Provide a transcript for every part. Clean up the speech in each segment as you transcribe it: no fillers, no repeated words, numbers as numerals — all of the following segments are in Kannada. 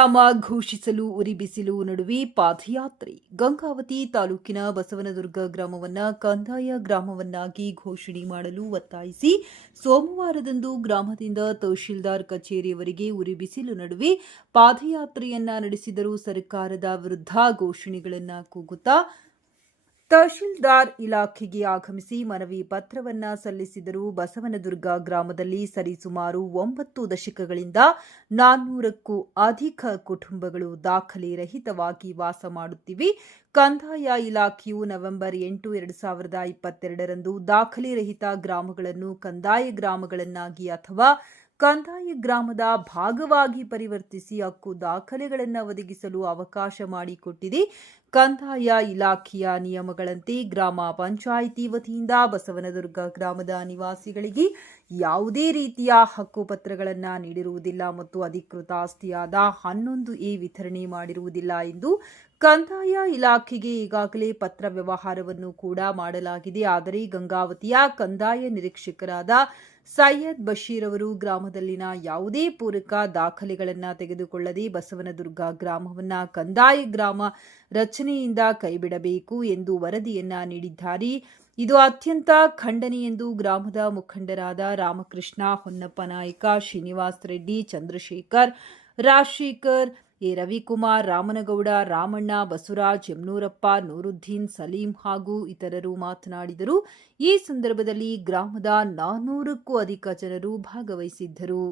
ಗ್ರಾಮ ಘೋಷಿಸಲು ಉರಿ ಬಿಸಿಲು ನಡುವೆ ಪಾದಯಾತ್ರೆ. ಗಂಗಾವತಿ ತಾಲೂಕಿನ ಬಸವನದುರ್ಗ ಗ್ರಾಮವನ್ನು ಕಂದಾಯ ಗ್ರಾಮವನ್ನಾಗಿ ಘೋಷಣೆ ಮಾಡಲು ಒತ್ತಾಯಿಸಿ ಸೋಮವಾರದಂದು ಗ್ರಾಮದಿಂದ ತಹಶೀಲ್ದಾರ್ ಕಚೇರಿಯವರೆಗೆ ಉರಿ ಬಿಸಿಲು ನಡುವೆ ಪಾದಯಾತ್ರೆಯನ್ನ ನಡೆಸಿದರು. ಸರ್ಕಾರದ ವಿರುದ್ಧ ಘೋಷಣೆಗಳನ್ನು ಕೂಗುತ್ತಾ ತಹಶೀಲ್ದಾರ್ ಇಲಾಖೆಗೆ ಆಗಮಿಸಿ ಮನವಿ ಪತ್ರವನ್ನ ಸಲ್ಲಿಸಿದರು. ಬಸವನದುರ್ಗ ಗ್ರಾಮದಲ್ಲಿ ಸರಿಸುಮಾರು 9 ದಶಕಗಳಿಂದ 400ಕ್ಕೂ ಅಧಿಕ ಕುಟುಂಬಗಳು ದಾಖಲೆ ರಹಿತವಾಗಿ ವಾಸ ಮಾಡುತ್ತಿವೆ. ಕಂದಾಯ ಇಲಾಖೆಯು ನವೆಂಬರ್ 8, 2022ರಂದು ದಾಖಲೆ ರಹಿತ ಗ್ರಾಮಗಳನ್ನು ಕಂದಾಯ ಗ್ರಾಮಗಳನ್ನಾಗಿ ಅಥವಾ ಕಂದಾಯ ಗ್ರಾಮದ ಭಾಗವಾಗಿ ಪರಿವರ್ತಿಸಿ ಹಕ್ಕು ದಾಖಲೆಗಳನ್ನು ಒದಗಿಸಲು ಅವಕಾಶ ಮಾಡಿಕೊಟ್ಟಿದೆ. ಕಂದಾಯ ಇಲಾಖೆಯ ನಿಯಮಗಳಂತೆ ಗ್ರಾಮ ಪಂಚಾಯಿತಿ ವತಿಯಿಂದ ಬಸವನದುರ್ಗ ಗ್ರಾಮದ ನಿವಾಸಿಗಳಿಗೆ ಯಾವುದೇ ರೀತಿಯ ಹಕ್ಕುಪತ್ರಗಳನ್ನು ನೀಡಿರುವುದಿಲ್ಲ ಮತ್ತು ಅಧಿಕೃತ ಆಸ್ತಿಯಾದ 11A ವಿತರಣೆ ಮಾಡಿರುವುದಿಲ್ಲ ಎಂದು ಕಂದಾಯ ಇಲಾಖೆಗೆ ಈಗಾಗಲೇ ಪತ್ರ ವ್ಯವಹಾರವನ್ನು ಕೂಡ ಮಾಡಲಾಗಿದೆ. ಆದರೆ ಗಂಗಾವತಿಯ ಕಂದಾಯ ನಿರೀಕ್ಷಕರಾದ ಸೈಯದ್ ಬಶೀರ್ ಅವರು ಗ್ರಾಮದಲ್ಲಿನ ಯಾವುದೇ ಪೂರಕ ದಾಖಲೆಗಳನ್ನು ತೆಗೆದುಕೊಳ್ಳದೆ ಬಸವನದುರ್ಗ ಗ್ರಾಮವನ್ನು ಕಂದಾಯ ಗ್ರಾಮ ರಚನೆಯಿಂದ ಕೈಬಿಡಬೇಕು ಎಂದು ವರದಿಯನ್ನ ನೀಡಿದ್ದಾರೆ. ಇದು ಅತ್ಯಂತ ಖಂಡನೆ ಎಂದು ಗ್ರಾಮದ ಮುಖಂಡರಾದ ರಾಮಕೃಷ್ಣ, ಹೊನ್ನಪ್ಪ ನಾಯಕ, ಶ್ರೀನಿವಾಸ್ ರೆಡ್ಡಿ, ಚಂದ್ರಶೇಖರ್, ರಾಜಶೇಖರ್, ರವಿಕುಮಾರ್, ರಾಮನಗೌಡ, ರಾಮಣ್ಣ, ಬಸವರಾಜ್, ಯಮನೂರಪ್ಪ, ನೂರುದ್ದೀನ್, ಸಲೀಂ ಹಾಗೂ ಇತರರು ಮಾತನಾಡಿದರು. ಈ ಸಂದರ್ಭದಲ್ಲಿ ಗ್ರಾಮದ 400ಕ್ಕೂ ಅಧಿಕ ಜನರು ಭಾಗವಹಿಸಿದ್ದರು.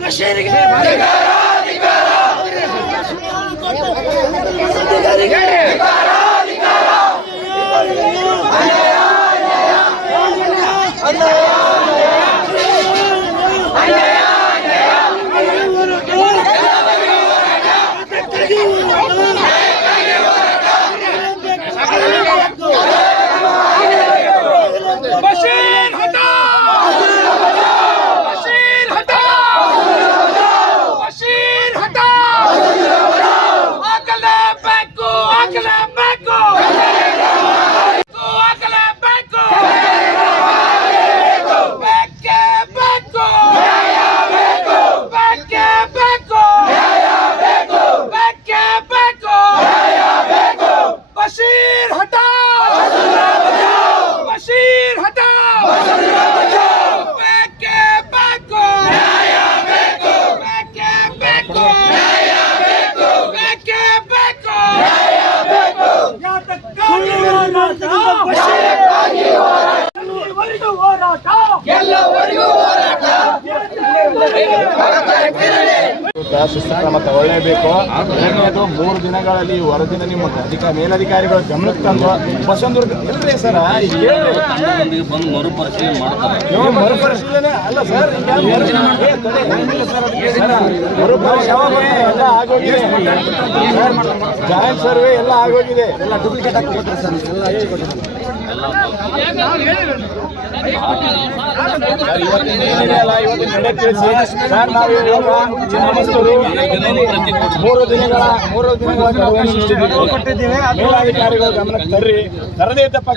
ಬಶೀರ್ಗೆ ಶಿಸ್ತು ಕ್ರಮ ತಗೊಳ್ಳೇಬೇಕು. ಎರಡನೇದು 3 ದಿನಗಳಲ್ಲಿ ಈ ವರದಿನ ನಿಮ್ಮ ಮೇಲಧಿಕಾರಿಗಳ ಗಮನಕ್ಕೆ ತಂದು ಬಸವನದುರ್ಗ ಇಲ್ರಿ ಸರ್ ಮರುಪರಿಶೀಲನೆ ಅಲ್ಲ ಸರ್, ಮರುಪರಿಶೀಲನೆ ಎಲ್ಲ ಆಗೋಗಿದೆ, ಜಾಯಿಂಟ್ ಸರ್ವೆ ಎಲ್ಲ ಆಗೋಗಿದೆ, ಎಲ್ಲ ಡೂಪ್ಲಿಕೇಟ್ ಹಾಕಿಕೊಟ್ರೆ ಸರ್, ಎಲ್ಲ ಹಚ್ಚಿ ಕೊಟ್ಟಿದ್ದಾರೆ. ಸರ್ ನಾವು ಮೂರು ದಿನಗಳ ಕೊಟ್ಟಿದ್ದೀವಿ. ಮೇಲಾಧಿಕಾರಿಗಳ ಗಮನಕ್ಕೆ ತರದೇ ತಪ್ಪ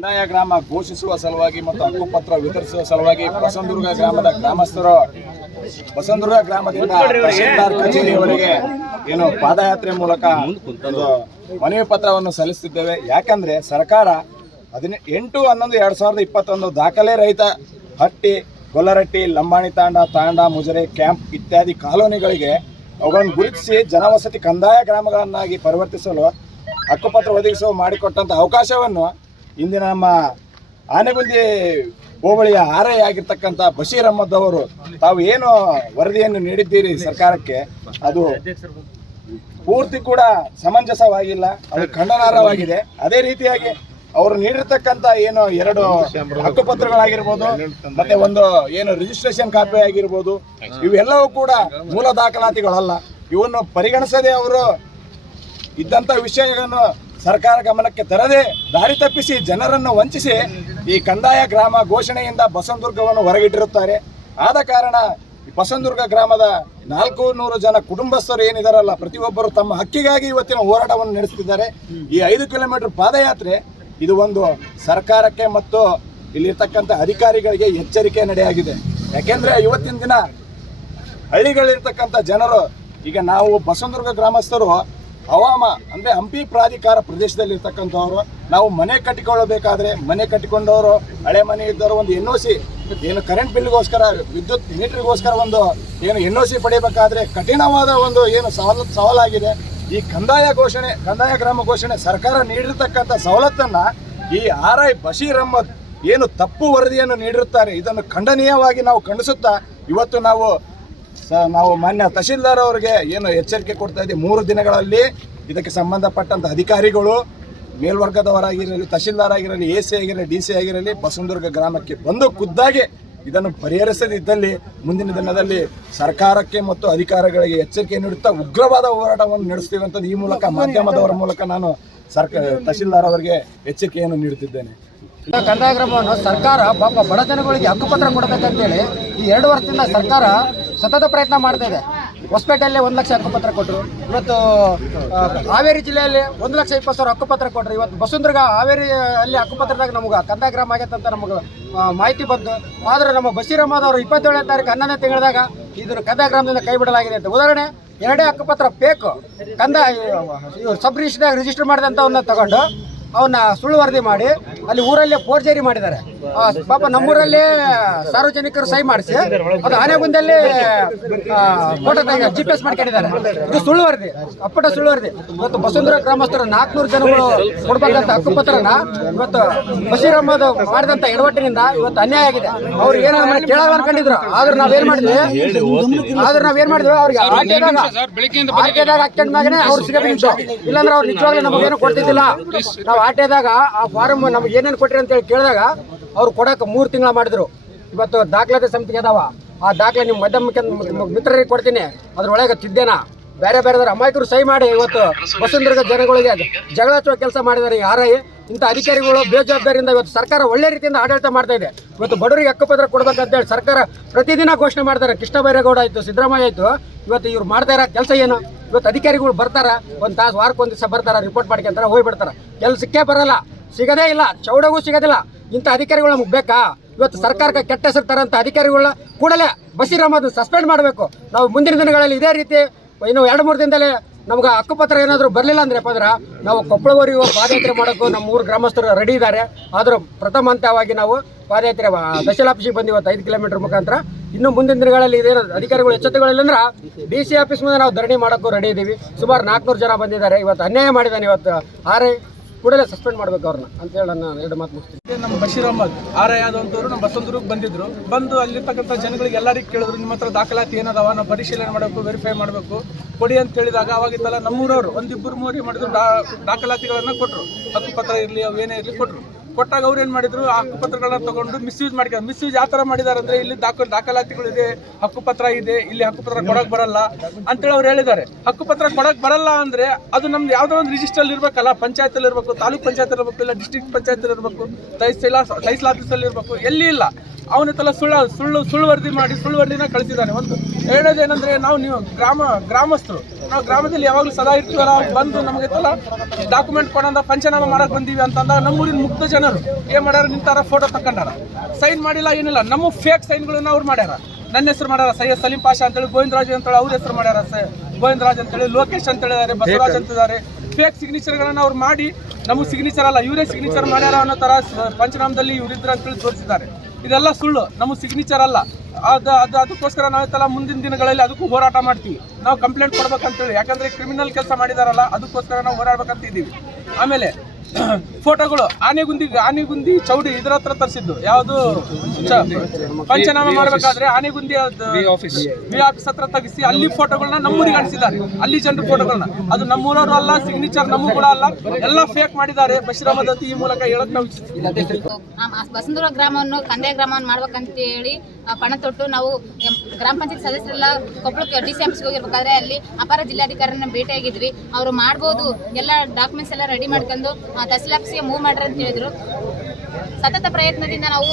ಕಂದಾಯ ಗ್ರಾಮ ಘೋಷಿಸುವ ಸಲುವಾಗಿ ಮತ್ತು ಹಕ್ಕುಪತ್ರ ವಿತರಿಸುವ ಸಲುವಾಗಿ ಬಸವನದುರ್ಗ ಗ್ರಾಮದ ಗ್ರಾಮಸ್ಥರು ಬಸವನದುರ್ಗ ಗ್ರಾಮದಿಂದ ತಹಶೀಲ್ದಾರ್ ಕಚೇರಿಯವರೆಗೆ ಏನು ಪಾದಯಾತ್ರೆ ಮೂಲಕ ಒಂದು ಮನವಿ ಪತ್ರವನ್ನು ಸಲ್ಲಿಸುತ್ತಿದ್ದೇವೆ. ಯಾಕಂದ್ರೆ ಸರ್ಕಾರ 8/11/2021 ದಾಖಲೆ ರಹಿತ ಹಟ್ಟಿ, ಗೊಲ್ಲರಟ್ಟಿ, ಲಂಬಾಣಿ ತಾಂಡ, ಮುಜರೆ ಕ್ಯಾಂಪ್ ಇತ್ಯಾದಿ ಕಾಲೋನಿಗಳಿಗೆ ಅವುಗಳನ್ನು ಗುರುತಿಸಿ ಜನವಸತಿ ಕಂದಾಯ ಗ್ರಾಮಗಳನ್ನಾಗಿ ಪರಿವರ್ತಿಸಲು ಹಕ್ಕುಪತ್ರ ಒದಗಿಸುವ ಮಾಡಿಕೊಟ್ಟಂಥ ಅವಕಾಶವನ್ನು ಇಂದಿನ ನಮ್ಮ ಆನೆಗುಂದಿ ಹೋಬಳಿಯ ಆರ್ಐ ಆಗಿರ್ತಕ್ಕಂಥ ಬಶೀರ್ ಅಹಮದ್ ಅವರು ತಾವು ಏನು ವರದಿಯನ್ನು ನೀಡಿದ್ದೀರಿ ಸರ್ಕಾರಕ್ಕೆ, ಅದು ಪೂರ್ತಿ ಕೂಡ ಸಮಂಜಸವಾಗಿಲ್ಲ, ಅದು ಖಂಡನಾರ್ಹವಾಗಿದೆ. ಅದೇ ರೀತಿಯಾಗಿ ಅವರು ನೀಡಿರ್ತಕ್ಕಂಥ ಏನು 2 ಹಕ್ಕುಪತ್ರಗಳಾಗಿರ್ಬೋದು, ಮತ್ತೆ ಒಂದು ಏನು ರಿಜಿಸ್ಟ್ರೇಷನ್ ಕಾಪಿ ಆಗಿರ್ಬೋದು, ಇವೆಲ್ಲವೂ ಕೂಡ ಮೂಲ ದಾಖಲಾತಿಗಳಲ್ಲ. ಇವನ್ನು ಪರಿಗಣಿಸದೆ ಅವರು ಇದ್ದಂಥ ವಿಷಯಗಳನ್ನು ಸರ್ಕಾರ ಗಮನಕ್ಕೆ ತರದೆ ದಾರಿ ತಪ್ಪಿಸಿ ಜನರನ್ನು ವಂಚಿಸಿ ಈ ಕಂದಾಯ ಗ್ರಾಮ ಘೋಷಣೆಯಿಂದ ಬಸವನದುರ್ಗವನ್ನು ಹೊರಗಿಟ್ಟಿರುತ್ತಾರೆ. ಆದ ಕಾರಣ ಬಸವನದುರ್ಗ ಗ್ರಾಮದ 400 ಜನ ಕುಟುಂಬಸ್ಥರು ಏನಿದಾರಲ್ಲ, ಪ್ರತಿಯೊಬ್ಬರು ತಮ್ಮ ಹಕ್ಕಿಗಾಗಿ ಇವತ್ತಿನ ಹೋರಾಟವನ್ನು ನಡೆಸುತ್ತಿದ್ದಾರೆ. ಈ 5 ಕಿಲೋಮೀಟರ್ ಪಾದಯಾತ್ರೆ ಇದು ಒಂದು ಸರ್ಕಾರಕ್ಕೆ ಮತ್ತು ಇಲ್ಲಿರ್ತಕ್ಕಂಥ ಅಧಿಕಾರಿಗಳಿಗೆ ಎಚ್ಚರಿಕೆ ನಡೆಯಾಗಿದೆ. ಯಾಕೆಂದ್ರೆ ಇವತ್ತಿನ ದಿನ ಹಳ್ಳಿಗಳಿರ್ತಕ್ಕಂಥ ಜನರು, ಈಗ ನಾವು ಬಸವನದುರ್ಗ ಗ್ರಾಮಸ್ಥರು ಅಂದ್ರೆ ಹಂಪಿ ಪ್ರಾಧಿಕಾರ ಪ್ರದೇಶದಲ್ಲಿ ಇರ್ತಕ್ಕಂಥವ್ರು, ನಾವು ಮನೆ ಕಟ್ಟಿಕೊಳ್ಳಬೇಕಾದ್ರೆ ಮನೆ ಕಟ್ಟಿಕೊಂಡವರು, ಹಳೆ ಮನೆ ಇದ್ದವರು ಒಂದು NOC ಏನು ಕರೆಂಟ್ ಬಿಲ್ಗೋಸ್ಕರ, ವಿದ್ಯುತ್ ಮೀಟರ್ಗೋಸ್ಕರ ಒಂದು ಏನು NOC ಪಡೆಯಬೇಕಾದ್ರೆ ಕಠಿಣವಾದ ಒಂದು ಏನು ಸವಾಲಾಗಿದೆ. ಈ ಕಂದಾಯ ಗ್ರಾಮ ಘೋಷಣೆ ಸರ್ಕಾರ ನೀಡಿರ್ತಕ್ಕಂಥ ಸವಲತ್ತನ್ನ ಈ RI ಬಶೀರ್ ಅಹಮದ್ ಏನು ತಪ್ಪು ವರದಿಯನ್ನು ನೀಡಿರುತ್ತಾರೆ, ಇದನ್ನು ಖಂಡನೀಯವಾಗಿ ನಾವು ಖಂಡಿಸುತ್ತಾ ಇವತ್ತು ನಾವು ಮಾನ್ಯ ತಹಶೀಲ್ದಾರ್ ಅವರಿಗೆ ಏನು ಎಚ್ಚರಿಕೆ ಕೊಡ್ತಾ ಇದ್ದೀವಿ. 3 ದಿನಗಳಲ್ಲಿ ಇದಕ್ಕೆ ಸಂಬಂಧಪಟ್ಟಂತ ಅಧಿಕಾರಿಗಳು, ಮೇಲ್ವರ್ಗದವರಾಗಿರಲಿ, ತಹಶೀಲ್ದಾರ್ ಆಗಿರಲಿ, AC ಆಗಿರಲಿ, DC ಆಗಿರಲಿ, ಬಸವನದುರ್ಗ ಗ್ರಾಮಕ್ಕೆ ಬಂದು ಖುದ್ದಾಗಿ ಇದನ್ನು ಪರಿಹರಿಸದಿದ್ದಲ್ಲಿ ಮುಂದಿನ ದಿನದಲ್ಲಿ ಸರ್ಕಾರಕ್ಕೆ ಮತ್ತು ಅಧಿಕಾರಿಗಳಿಗೆ ಎಚ್ಚರಿಕೆ ನೀಡುತ್ತಾ ಉಗ್ರವಾದ ಹೋರಾಟವನ್ನು ನಡೆಸ್ತೀವಿ ಅಂತ ಈ ಮೂಲಕ ಮಾಧ್ಯಮದವರ ಮೂಲಕ ನಾನು ತಹಶೀಲ್ದಾರ್ ಅವರಿಗೆ ಎಚ್ಚರಿಕೆಯನ್ನು ನೀಡುತ್ತಿದ್ದೇನೆ. ಕಂದಾಯ ಗ್ರಾಮವನ್ನು ಸರ್ಕಾರ ಪಾಪ ಬಡ ಜನಗಳಿಗೆ ಹಕ್ಕುಪತ್ರ ಕೊಡಬೇಕಂತೇಳಿ ಈ 2 ವರ್ಷದಿಂದ ಸರ್ಕಾರ ಸತತ ಪ್ರಯತ್ನ ಮಾಡ್ತಾ ಇದೆ. ಹೊಸಪೇಟೆಯಲ್ಲಿ 1 ಲಕ್ಷ ಹಕ್ಕುಪತ್ರ ಕೊಟ್ಟರು, ಇವತ್ತು ಹಾವೇರಿ ಜಿಲ್ಲೆಯಲ್ಲಿ 1,20,000 ಹಕ್ಕುಪತ್ರ ಕೊಟ್ಟರು. ಇವತ್ತು ಬಸವನದುರ್ಗ ಹಾವೇರಿ ಅಲ್ಲಿ ಹಕ್ಕುಪತ್ರದಾಗ ನಮಗೆ ಕಂದಾಯ ಗ್ರಾಮ ಆಗೈತೆ ಅಂತ ನಮಗೆ ಮಾಹಿತಿ ಬಂತು. ಆದರೆ ನಮ್ಮ ಬಶೀರ್ ಅಹಮದ್ ಅವರು 27ನೇ ತಾರೀಕು 11ನೇ ತಿಂಗಳದಾಗ ಇದನ್ನು ಕಂದಾಯ ಗ್ರಾಮದಿಂದ ಕೈ ಬಿಡಲಾಗಿದೆ ಅಂತ. ಉದಾಹರಣೆ 2 ಹಕ್ಕುಪತ್ರ ಬೇಕು ಕಂದಾಯ ಸಬ್ ರಿಜಿಸ್ಟರ್ದಾಗ ರಿಜಿಸ್ಟರ್ ಮಾಡಿದಂಥವನ್ನ ತಗೊಂಡು ಅವನ್ನ ಸುಳ್ಳು ವರದಿ ಮಾಡಿ ಅಲ್ಲಿ ಊರಲ್ಲೇ ಫೋರ್ಜರಿ ಮಾಡಿದ್ದಾರೆ. ಪಾಪ ನಮ್ಮೂರಲ್ಲಿ ಸಾರ್ವಜನಿಕರು ಸಹಿ ಮಾಡಿಸಿ ಅದು ಆನೆಗುಂದಲ್ಲಿ ಫೋಟೋ GPS ಮಾಡ್ಕೊಂಡಿದ್ದಾರೆ. ಇದು ಸುಳ್ಳು ವರದಿ, ಅಪ್ಪಟ ಸುಳ್ಳು ವರದಿ. ಇವತ್ತು ಬಸವನದುರ್ಗ ಗ್ರಾಮಸ್ಥರು 400 ಜನಗಳು ಕೊಡ್ಬೇಕಂತ ಹಕ್ಕುಪತ್ರನ ಇವತ್ತು ಬಶೀರ್ ಅಹಮದ್ ಮಾಡಿದಂತ ಎಡವಟ್ಟಿನಿಂದ ಇವತ್ತು ಅನ್ಯಾಯ ಆಗಿದೆ. ಅವ್ರು ಏನಾದ್ರು ಮಾಡಿ ಕೇಳಲ್ಲ ಅನ್ಕೊಂಡಿದ್ರು. ಆದ್ರೆ ನಾವೇನ್ ಮಾಡಿದ್ವಿ ಅವ್ರಿಗೆ ಆಟೆದಾಗ ಹಾಕೊಂಡ್ ಮ್ಯಾಗನೆ ಅವ್ರು ಸಿಗಬೇಕು. ಇಲ್ಲಾಂದ್ರೆ ಅವ್ರು ನಿಜವಾಗ್ಲೂ ನಮಗೇನು ಕೊಡ್ತಿದ್ದಿಲ್ಲ. ನಾವು ಆಟೆದಾಗ ಆ ಫಾರಂ ನಮ್ಗೆ ಏನೇನು ಕೊಟ್ರಿ ಅಂತ ಹೇಳಿ ಕೇಳಿದಾಗ ಅವ್ರು ಕೊಡಕ್ಕೆ 3 ತಿಂಗಳ ಮಾಡಿದ್ರು. ಇವತ್ತು ದಾಖಲಾತಿ ಸಮಿತಿಗೆ ಅದಾವ. ಆ ದಾಖಲೆ ನಿಮ್ಮ ಮಧ್ಯಮ ಮಿತ್ರರಿಗೆ ಕೊಡ್ತೀನಿ, ಅದ್ರೊಳಗೆ ತಿದ್ದೇನ ಬೇರೆ ಅಮಾಯಕರು ಸಹಿ ಮಾಡಿ ಇವತ್ತು ಬಸವನದುರ್ಗ ಜನಗಳಿಗೆ ಜಗಳ ಹಚ್ಚುವ ಕೆಲಸ ಮಾಡಿದ್ದಾರೆ ಈ RI. ಇಂಥ ಅಧಿಕಾರಿಗಳು ಬೇಜವಾಬ್ದಾರಿಯಿಂದ ಇವತ್ತು ಸರ್ಕಾರ ಒಳ್ಳೆ ರೀತಿಯಿಂದ ಆಡಳಿತ ಮಾಡ್ತಾ ಇದೆ. ಇವತ್ತು ಬಡವರಿಗೆ ಹಕ್ಕುಪತ್ರ ಕೊಡ್ಬೇಕಂತೇಳಿ ಸರ್ಕಾರ ಪ್ರತಿದಿನ ಘೋಷಣೆ ಮಾಡ್ತಾರೆ. ಕೃಷ್ಣ ಬೈರೇಗೌಡ ಆಯಿತು, ಸಿದ್ದರಾಮಯ್ಯ ಆಯಿತು. ಇವತ್ತು ಇವ್ರು ಮಾಡ್ತಾ ಇರೋ ಕೆಲಸ ಏನು? ಇವತ್ತು ಅಧಿಕಾರಿಗಳು ಬರ್ತಾರ, ಒಂದು ತಾಸು ವಾರಕ್ಕೆ ಒಂದು ದಿವಸ ಬರ್ತಾರ, ರಿಪೋರ್ಟ್ ಮಾಡ್ಕೊಂತಾರೆ, ಹೋಗ್ಬಿಡ್ತಾರೆ. ಕೆಲಸಕ್ಕೆ ಬರಲ್ಲ, ಸಿಗದೇ ಇಲ್ಲ, ಚೌಡಗೂ ಸಿಗೋದಿಲ್ಲ. ಇಂಥ ಅಧಿಕಾರಿಗಳು ನಮ್ಗೆ ಬೇಕಾ? ಇವತ್ತು ಸರ್ಕಾರಕ್ಕೆ ಕೆಟ್ಟ ಹೆಸರು ತರೋಂಥ ಅಧಿಕಾರಿಗಳನ್ನ ಕೂಡಲೇ ಬಶೀರ್ ಅಹಮದ್ ಸಸ್ಪೆಂಡ್ ಮಾಡಬೇಕು. ನಾವು ಮುಂದಿನ ದಿನಗಳಲ್ಲಿ ಇದೇ ರೀತಿ ಇನ್ನು 2-3 ದಿನದಲ್ಲೇ ನಮ್ಗೆ ಹಕ್ಕುಪತ್ರ ಏನಾದರೂ ಬರಲಿಲ್ಲ ಅಂದ್ರಪ್ಪ ಅಂದ್ರೆ ನಾವು ಕೊಪ್ಪಳವರೆಗೂ ಪಾದಯಾತ್ರೆ ಮಾಡೋಕ್ಕೂ ನಮ್ಮ ಊರು ಗ್ರಾಮಸ್ಥರು ರೆಡಿ ಇದ್ದಾರೆ. ಆದರೂ ಪ್ರಥಮ ಹಂತವಾಗಿ ನಾವು ಪಾದಯಾತ್ರೆ ತಹಶೀಲ್ ಆಫೀಸಿಗೆ ಬಂದು ಇವತ್ತು 5 ಕಿಲೋಮೀಟರ್ ಮುಖಾಂತರ. ಇನ್ನು ಮುಂದಿನ ದಿನಗಳಲ್ಲಿ ಇದೇ ಅಧಿಕಾರಿಗಳು ಎಚ್ಚೆತ್ತುಗಳಿಲ್ಲ ಅಂದ್ರೆ DC ಆಫೀಸ್ ಮುಂದೆ ನಾವು ಧರಣಿ ಮಾಡೋಕ್ಕೂ ರೆಡಿ ಇದ್ದೀವಿ. ಸುಮಾರು 400 ಜನ ಬಂದಿದ್ದಾರೆ. ಇವತ್ತು ಅನ್ಯಾಯ ಮಾಡಿದ್ದಾನೆ. ಇವತ್ತು RI ಕೂಡಲೇ ಸಸ್ಪೆಂಡ್ ಮಾಡಬೇಕು ಅವ್ರನ್ನ ಅಂತೇಳಿ ನಾನು 2 ಮಾತು ಮುಗಿಸ್ತೀನಿ. ನಮ್ಮ ಬಶೀರ್ ಅಹಮದ್ RI ಆದಂಥವ್ರು ನಮ್ಮ ಬಸವನದುರ್ಗಕ್ಕೆ ಬಂದಿದ್ರು. ಬಂದು ಅಲ್ಲಿರ್ತಕ್ಕಂಥ ಜನಗಳಿಗೆ ಎಲ್ಲರಿಗೂ ಕೇಳಿದ್ರು, ನಿಮ್ಮ ಹತ್ರ ದಾಖಲಾತಿ ಏನದಾವ, ನಾವು ಪರಿಶೀಲನೆ ಮಾಡಬೇಕು, ವೆರಿಫೈ ಮಾಡಬೇಕು, ಕೊಡಿ ಅಂತ ಹೇಳಿದಾಗ ಅವಾಗಿತ್ತಲ್ಲ ನಮ್ಮೂರವರು 1-2-3 ಮಾಡಿದ್ರು ದಾಖಲಾತಿಗಳನ್ನು ಕೊಟ್ಟರು. ಹಕ್ಕುಪತ್ರ ಇರಲಿ ಅವು ಏನೇ ಇರಲಿ ಕೊಟ್ಟರು. ಕೊಟ್ಟಾಗ ಅವ್ರು ಏನು ಮಾಡಿದ್ರು, ಆ ಹಕ್ಕುಪತ್ರಗಳನ್ನ ತಗೊಂಡು ಮಿಸ್ಯೂಸ್ ಮಾಡ್ಕೊಂಡು ಮಿಸ್ಯೂಸ್ ಯಾವ ಥರ ಮಾಡಿದ್ದಾರೆ ಅಂದರೆ, ಇಲ್ಲಿ ದಾಖಲಾತಿಗಳಿದೆ, ಹಕ್ಕುಪತ್ರ ಇದೆ, ಇಲ್ಲಿ ಹಕ್ಕುಪತ್ರ ಕೊಡೋಕೆ ಬರಲ್ಲ ಅಂತೇಳಿ ಅವ್ರು ಹೇಳಿದ್ದಾರೆ. ಹಕ್ಕುಪತ್ರ ಕೊಡೋಕೆ ಬರಲ್ಲ ಅಂದರೆ ಅದು ನಮ್ದು ಯಾವುದೋ ಒಂದು ರಿಜಿಸ್ಟ್ರಲ್ಲಿ ಇರಬೇಕಲ್ಲ, ಪಂಚಾಯತಲ್ಲಿ ಇರಬೇಕು, ತಾಲೂಕ್ ಪಂಚಾಯತ್ ಇರಬೇಕು, ಇಲ್ಲ ಡಿಸ್ಟ್ರಿಕ್ಟ್ ಪಂಚಾಯತ್ ಇರಬೇಕು, ತಹಸೀಲ್ ಆಫೀಸಲ್ಲಿ ಇರಬೇಕು, ಎಲ್ಲಿ ಇಲ್ಲ. ಅವನತ್ತೆಲ್ಲ ಸುಳ್ಳು ವರದಿ ಮಾಡಿ ಸುಳ್ಳು ವರದಿನ ಕಳಿಸಿದ್ದಾನೆ. ಒಂದು ಎರಡನೇದೇನೆಂದರೆ, ನೀವು ಗ್ರಾಮಸ್ಥರು, ನಾವು ಗ್ರಾಮದಲ್ಲಿ ಯಾವಾಗಲೂ ಸದಾ ಇರ್ತೀವಲ್ಲ, ಬಂದು ನಮಗೆ ಡಾಕ್ಯುಮೆಂಟ್ ಕೊಡೋದ ಪಂಚನಾಮ ಮಾಡಕ್ಕೆ ಬಂದೀವಿ ಅಂತಂದಾಗ ನಮ್ಮೂರಿನ ಮುಗ್ಧ ಜನರು ಏನು ಮಾಡ್ಯಾರ, ನಿಂತಾರ, ಫೋಟೋ ತಕೊಂಡಾರ, ಸೈನ್ ಮಾಡಿಲ್ಲ, ಏನಿಲ್ಲ. ನಮ್ಮ ಫೇಕ್ ಸೈನ್ಗಳನ್ನ ಅವ್ರು ಮಾಡ್ಯಾರ. ನನ್ನ ಹೆಸರು ಮಾಡ್ಯಾರ ಸೈಯದ್ ಸಲೀಂ ಪಾಷಾ ಅಂತೇಳಿ, ಗೋವಿಂದರಾಜ್ ಅಂತೇಳಿ ಅವ್ರ ಹೆಸರು ಮಾಡ್ಯಾರ, ಗೋವಿಂದರಾಜ್ ಅಂತೇಳಿ, ಲೋಕೇಶ್ ಅಂತ ಹೇಳಿದ್ದಾರೆ, ಬಸವರಾಜ್ ಅಂತಿದ್ದಾರೆ. ಫೇಕ್ ಸಿಗ್ನೇಚರ್ಗಳನ್ನು ಅವ್ರು ಮಾಡಿ ನಮಗೆ ಸಿಗ್ನೇಚರ್ ಅಲ್ಲ, ಇವರೇ ಸಿಗ್ನೇಚರ್ ಮಾಡ್ಯಾರ ಅನ್ನೋ ಥರ ಪಂಚನಾಮದಲ್ಲಿ ಇವರಿದ್ರ ಅಂತೇಳಿ ತೋರಿಸಿದ್ದಾರೆ. ಇದೆಲ್ಲ ಸುಳ್ಳು, ನಮಗೆ ಸಿಗ್ನೇಚರ್ ಅಲ್ಲ. ಅದಕ್ಕೋಸ್ಕರ ನಾವೆಲ್ಲ ಮುಂದಿನ ದಿನಗಳಲ್ಲಿ ಅದಕ್ಕೂ ಹೋರಾಟ ಮಾಡ್ತೀವಿ. ನಾವು ಕಂಪ್ಲೇಂಟ್ ಕೊಡ್ಬೇಕಂತೇಳಿ, ಯಾಕಂದರೆ ಕ್ರಿಮಿನಲ್ ಕೆಲಸ ಮಾಡಿದಾರಲ್ಲ, ಅದಕ್ಕೋಸ್ಕರ ನಾವು ಹೋರಾಡ್ಬೇಕಂತ ಇದ್ದೀವಿ. ಆಮೇಲೆ ಫೋಟೋಗಳು ಆನೆಗುಂದಿ ಚೌಡಿ ಇದರ ಹತ್ರ ತರಿಸಿದ್ದು ಯಾವುದು, ಪಂಚನಾಮ ಮಾಡಬೇಕಾದ್ರೆ ಆನೆಗುಂದಿ ವಿ ಆಫೀಸ್ ಹತ್ರ ತೆಗಿಸಿ ಅಲ್ಲಿ ಫೋಟೋಗಳನ್ನ ನಮ್ಮೂರಿಗೆ ಅಂಟಿಸಿದ್ದಾರೆ. ಅಲ್ಲಿ ಜನರ ಫೋಟೋಗಳನ್ನ, ಅದು ನಮ್ಮೂರವರು ಅಲ್ಲ, ಸಿಗ್ನೇಚರ್ ನಮ್ಮ ಕೂಡ ಅಲ್ಲ, ಎಲ್ಲ ಫೇಕ್ ಮಾಡಿದ್ದಾರೆ. ಬಶೀರ್ ಅಹಮದ್ ಅಂತ ಈ ಮೂಲಕ ಹೇಳಕ್ ನಾವು ಬಸವನದುರ್ಗ ಗ್ರಾಮವನ್ನು ಕಂದಾಯ ಗ್ರಾಮವನ್ನು ಮಾಡ್ಬೇಕಂತ ಹೇಳಿ ಪಣ ತೊಟ್ಟು ನಾವು ಗ್ರಾಮ ಪಂಚಾಯತ್ ಸದಸ್ಯರೆಲ್ಲ ಕೊಪ್ಪಳಕ್ಕೆ DC ಆಫೀಸ್ಗೆ ಹೋಗಿರ್ಬೇಕಾದ್ರೆ ಅಲ್ಲಿ ಅಪರ ಜಿಲ್ಲಾಧಿಕಾರಿನ ಭೇಟಿಯಾಗಿದ್ವಿ. ಅವರು ಮಾಡ್ಬೋದು, ಎಲ್ಲ ಡಾಕ್ಯುಮೆಂಟ್ಸ್ ಎಲ್ಲ ರೆಡಿ ಮಾಡ್ಕೊಂಡು ತಹಸೀಲ್ ಆಫೀಸ್ಗೆ ಮೂವ್ ಮಾಡ್ರಿ ಅಂತ ಹೇಳಿದ್ರು. ಸತತ ಪ್ರಯತ್ನದಿಂದ ನಾವು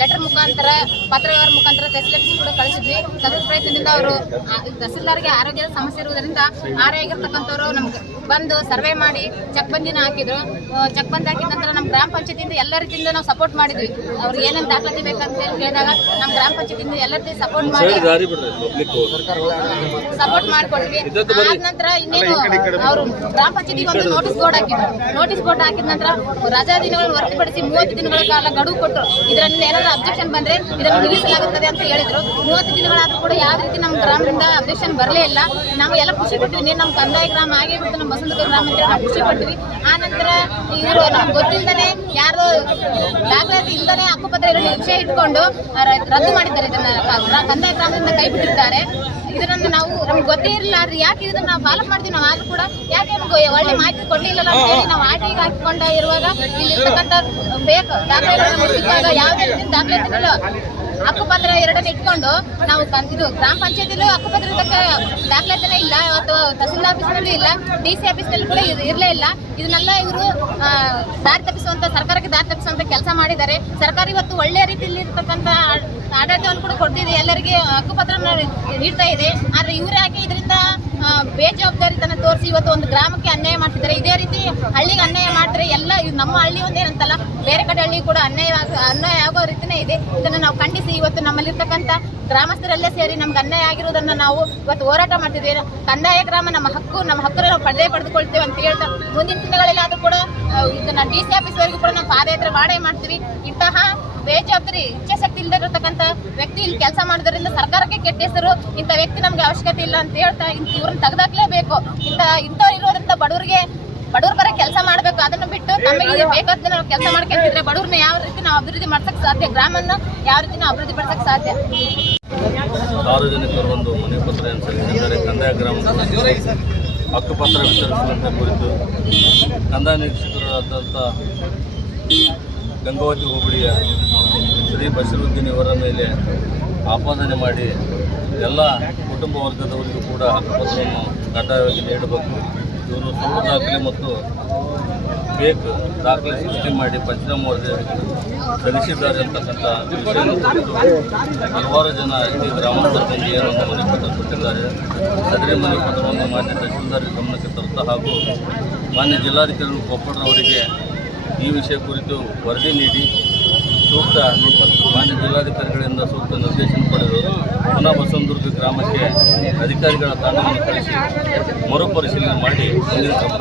ಲೆಟರ್ ಮುಖಾಂತರ, ಪತ್ರವ್ಯವಹಾರ ಮುಖಾಂತರ ತಹಸೀಲ್ ಆಫೀಸ್ ಕೂಡ ಕಳಿಸಿದ್ವಿ. ಸತತ ಪ್ರಯತ್ನದಿಂದ ಅವರು ತಹಸೀಲ್ದಾರ್ಗೆ ಆರೋಗ್ಯದ ಸಮಸ್ಯೆ ಇರುವುದರಿಂದ RI ಆಗಿರ್ತಕ್ಕಂಥವ್ರು ನಮ್ಗೆ ಬಂದು ಸರ್ವೆ ಮಾಡಿ ಚೆಕ್ ಬಂದಿನ ಹಾಕಿದ್ರು. ಚೆಕ್ ಬಂದ್ ಹಾಕಿದ ನಂತರ ನಮ್ಮ ಗ್ರಾಮ ಪಂಚಾಯತಿಯಿಂದ ಎಲ್ಲ ರೀತಿಯಿಂದ ನಾವು ಸಪೋರ್ಟ್ ಮಾಡಿದ್ವಿ. ಅವ್ರಿಗೆ ಏನೇನು ದಾಖಲಾತಿ ಬೇಕಂತ ಹೇಳಿ ಕೇಳಿದಾಗ ನಮ್ಮ ಗ್ರಾಮ ಪಂಚಾಯತಿಯಿಂದ ಎಲ್ಲ ರೀತಿ ಸಪೋರ್ಟ್ ಮಾಡಿಕೊಟ್ವಿ. ಆದ ನಂತರ ಇನ್ನೇನು ಅವರು ಗ್ರಾಮ ಪಂಚಾಯತಿಗೆ ಒಂದು ನೋಟಿಸ್ ಬೋರ್ಡ್ ಹಾಕಿದ್ರು. ನೋಟಿಸ್ ಬೋರ್ಡ್ ಹಾಕಿದ ನಂತರ ರಜಾ ದಿನಗಳನ್ನು ಹೊರತುಪಡಿಸಿ 30 ದಿನಗಳ ಕಾಲ ಗಡುವು ಕೊಟ್ಟರು. ಇದರಿಂದ ಏನಾದರೂ ಅಬ್ಜೆಕ್ಷನ್ ಬಂದ್ರೆ ಇದನ್ನು ನಿಲ್ಲಿಸಲಾಗುತ್ತದೆ ಅಂತ ಹೇಳಿದ್ರು. 30 ದಿನಗಳಾದ್ರೂ ಕೂಡ ಯಾವ ರೀತಿ ನಮ್ಮ ಗ್ರಾಮದಿಂದ ಅಬ್ಜೆಕ್ಷನ್ ಬರಲೇ ಇಲ್ಲ. ನಾವು ಎಲ್ಲ ಖುಷಿ ಪಟ್ವಿ, ನಮ್ಮ ಕಂದಾಯ ಗ್ರಾಮ ಆಗೇ ಬಿಟ್ಟು ನಮ್ಮ ಬಸವನದುರ್ಗ ಗ್ರಾಮ ಅಂತ ನಾವು ಖುಷಿ ಪಟ್ವಿ. ಆ ನಂತರ ಇವರು ನಮ್ಗೆ ಗೊತ್ತಿಲ್ಲದೇ ಯಾರು ದಾಖಲಾತಿ ಇಲ್ಲದೇ ಹಕ್ಕುಪತ್ರ ಇರೋ ವಿಷಯ ಇಟ್ಕೊಂಡು ರದ್ದು ಮಾಡಿದ್ದಾರೆ. ಇದನ್ನ ಕಂದಾಯ ಗ್ರಾಮದಿಂದ ಕೈ ಬಿಟ್ಟಿದ್ದಾರೆ. ಇದನ್ನ ನಾವು ನಮ್ಗೆ ಗೊತ್ತೇ ಇರಲಿಲ್ಲ. ಆದ್ರೆ ಯಾಕೆ ಇದನ್ನ ನಾವು ಫಾಲೋ ಮಾಡ್ತೀವಿ, ನಾವು ಆದ್ರೂ ಕೂಡ ಯಾಕೆ ನಮ್ಗೆ ಒಳ್ಳೆ ಮಾಹಿತಿ ಕೊಡ್ಲಿಲ್ಲ ಅಂತ ಹೇಳಿ ನಾವು RTIಗೆ ಹಾಕಿಕೊಂಡ ಇರುವಾಗ ಇಲ್ಲಿ ಇರ್ತಕ್ಕಂಥ ಫೇಕ್ ದಾಖಲೆಗಳನ್ನ ಸಿಕ್ಕಾಗ ಯಾವುದೇ ರೀತಿ ದಾಖಲಾತಿಗಳು ಹಕ್ಕುಪತ್ರ ಎರಡನ್ನು ಇಟ್ಕೊಂಡು ನಾವು ಇದು ಗ್ರಾಮ ಪಂಚಾಯತಿಲೂ ಹಕ್ಕುಪತ್ರ ದಾಖಲಾತಿನೇ ಇಲ್ಲ, ಅಥವಾ ತಹಸೀಲ್ ಆಫೀಸ್ನಲ್ಲೂ ಇಲ್ಲ, DC ಆಫೀಸ್ನಲ್ಲಿ ಕೂಡ ಇರಲೇ ಇಲ್ಲ. ಇದನ್ನೆಲ್ಲ ಇವರು ದಾರಿ ತಪ್ಪಿಸುವಂತ, ಸರ್ಕಾರಕ್ಕೆ ದಾರಿ ತಪ್ಪಿಸುವಂತ ಕೆಲಸ ಮಾಡಿದ್ದಾರೆ. ಸರ್ಕಾರ ಇವತ್ತು ಒಳ್ಳೆಯ ರೀತಿಯಲ್ಲಿ ಇರ್ತಕ್ಕಂಥ ಆಡಳಿತವನ್ನು ಕೂಡ ಕೊಡ್ತಿದೆ, ಎಲ್ಲರಿಗೆ ಹಕ್ಕುಪತ್ರ ನೀಡ್ತಾ ಇದೆ. ಆದ್ರೆ ಇವ್ರು ಯಾಕೆ ಇದರಿಂದ ಬೇಜವಾಬ್ದಾರಿತನ ತೋರಿಸಿ ಇವತ್ತು ಒಂದು ಗ್ರಾಮಕ್ಕೆ ಅನ್ಯಾಯ ಮಾಡ್ತಿದ್ದಾರೆ. ಇದೇ ರೀತಿ ಹಳ್ಳಿಗೆ ಅನ್ಯಾಯ ಮಾಡ್ತಾರೆ. ಎಲ್ಲ ನಮ್ಮ ಹಳ್ಳಿ ಒಂದೇನಂತಲ್ಲ, ಬೇರೆ ಕಡೆ ಹಳ್ಳಿ ಕೂಡ ಅನ್ಯಾಯ ಆಗೋ ರೀತಿನೇ ಇದೆ. ಇದನ್ನು ನಾವು ಖಂಡಿಸಿ ಇವತ್ತು ನಮ್ಮಲ್ಲಿರ್ತಕ್ಕಂಥ ಗ್ರಾಮಸ್ಥರೆಲ್ಲೇ ಸೇರಿ ನಮ್ಗೆ ಅನ್ಯಾಯ ಆಗಿರೋದನ್ನ ನಾವು ಇವತ್ತು ಹೋರಾಟ ಮಾಡ್ತಿದ್ದೇವೆ. ಕಂದಾಯ ಗ್ರಾಮ ನಮ್ಮ ಹಕ್ಕನ್ನು ನಾವು ಪಡೆದುಕೊಳ್ತೇವೆ ಅಂತ ಹೇಳ್ತಾ ಮುಂದಿನ ದಿನಗಳಲ್ಲಾದ್ರೂ ಕೂಡ ಇದನ್ನ DC ಆಫೀಸ್ ವರೆಗೂ ಕೂಡ ನಾವು ಪಾದಯಾತ್ರೆ ಮಾಡೇ ಮಾಡ್ತೀವಿ. ಇಂತಹ ಬೇಜವಾಬ್ದಾರಿ ಇಚ್ಛಾಶಕ್ತಿ ಇಲ್ಲದಿರತಕ್ಕಂತ ವ್ಯಕ್ತಿ ಇಲ್ಲಿ ಕೆಲಸ ಮಾಡೋದ್ರಿಂದ ಸರ್ಕಾರಕ್ಕೆ ಕೆಟ್ಟ ಹೆಸರು. ಇಂಥ ವ್ಯಕ್ತಿ ನಮ್ಗೆ ಅವಶ್ಯಕತೆ ಇಲ್ಲ ಅಂತ ಹೇಳ್ತಾ ಇವ್ರನ್ನ ತೆಗೆದಾಕ್ಲೇಬೇಕು. ಇಂಥವ್ರು ಇರೋದ್ರಿಂದ ಬಡವ್ರ ಬರ ಕೆಲಸ ಮಾಡಬೇಕು. ಅದನ್ನು ಬಿಟ್ಟು ತಮಗೆ ಬೇಕಾದ ನಾವು ಕೆಲಸ ಮಾಡ್ಕೊಂತಿದ್ರೆ ಬಡವ್ರನ್ನ ಯಾವ ರೀತಿ ನಾವು ಅಭಿವೃದ್ಧಿ ಮಾಡ್ಸಕ್ ಸಾಧ್ಯ, ಗ್ರಾಮನ್ನ ಯಾವ ರೀತಿ ನಾವು ಅಭಿವೃದ್ಧಿ ಪಡಿಸಕ್ ಸಾಧ್ಯ? ಸಾರ್ವಜನಿಕರು ಒಂದು ಮನೆ ಪತ್ರ ಸಲ್ಲಿಸಿದ್ದಾರೆ. ಕಂದಾಯ ಗ್ರಾಮದಲ್ಲಿ ಹಕ್ಕುಪತ್ರ ವಿತರಿಸುವಂತೆ ಕುರಿತು ಕಂದಾಯ ನಿರೀಕ್ಷಕರಾದಂಥ ಗಂಗಾವತಿ ಹೋಬಳಿಯ ಶ್ರೀ ಬಶೀರುದ್ದೀನ್ ಇವರ ಮೇಲೆ ಆಪಾದನೆ ಮಾಡಿ ಎಲ್ಲ ಕುಟುಂಬ ವರ್ಗದವರಿಗೂ ಕೂಡ ಹಕ್ಕುಪತ್ರವನ್ನು ಕಡ್ಡಾಯವಾಗಿ ನೀಡಬೇಕು. ಇವರು ಸುಳ್ಳು ದಾಖಲೆ ಮತ್ತು ಫೇಕ್ ದಾಖಲೆ ಸೃಷ್ಟಿ ಮಾಡಿ ಪಂಚನಾಮ ವರದಿ ಸಲ್ಲಿಸಿದ್ದಾರೆ ಅಂತಕ್ಕಂಥ ವಿಷಯವನ್ನು ಕುರಿತು ಹಲವಾರು ಜನ ಇಡೀ ಗ್ರಾಮಾಂತರ ಮಂದಿ ಏನೊಂದು ಮನೆ ಪತ್ರ ಕೊಟ್ಟಿದ್ದಾರೆ. ಸದರಿ ಮನೆ ಪತ್ರವನ್ನು ಮಾನ್ಯ ತಹಶೀಲ್ದಾರ್ ಗಮನಕ್ಕೆ ತರುತ್ತಾ ಹಾಗೂ ಮಾನ್ಯ ಜಿಲ್ಲಾಧಿಕಾರಿ ಕೊಪ್ಪಳರವರಿಗೆ ಈ ವಿಷಯ ಕುರಿತು ವರದಿ ನೀಡಿ ಸೂಕ್ತ ಮಾನ್ಯ ಜಿಲ್ಲಾಧಿಕಾರಿಗಳಿಂದ ಸೂಕ್ತ ನಿರ್ದೇಶನ ಪಡೆದು ಪುನಃ ಬಸವನದುರ್ಗ ಗ್ರಾಮಕ್ಕೆ ಅಧಿಕಾರಿಗಳ ತಂಡವನ್ನು ಕಳಿಸಿ ಮರುಪರಿಶೀಲನೆ ಮಾಡಿ ಮುಂದಿನ ಕ್ರಮ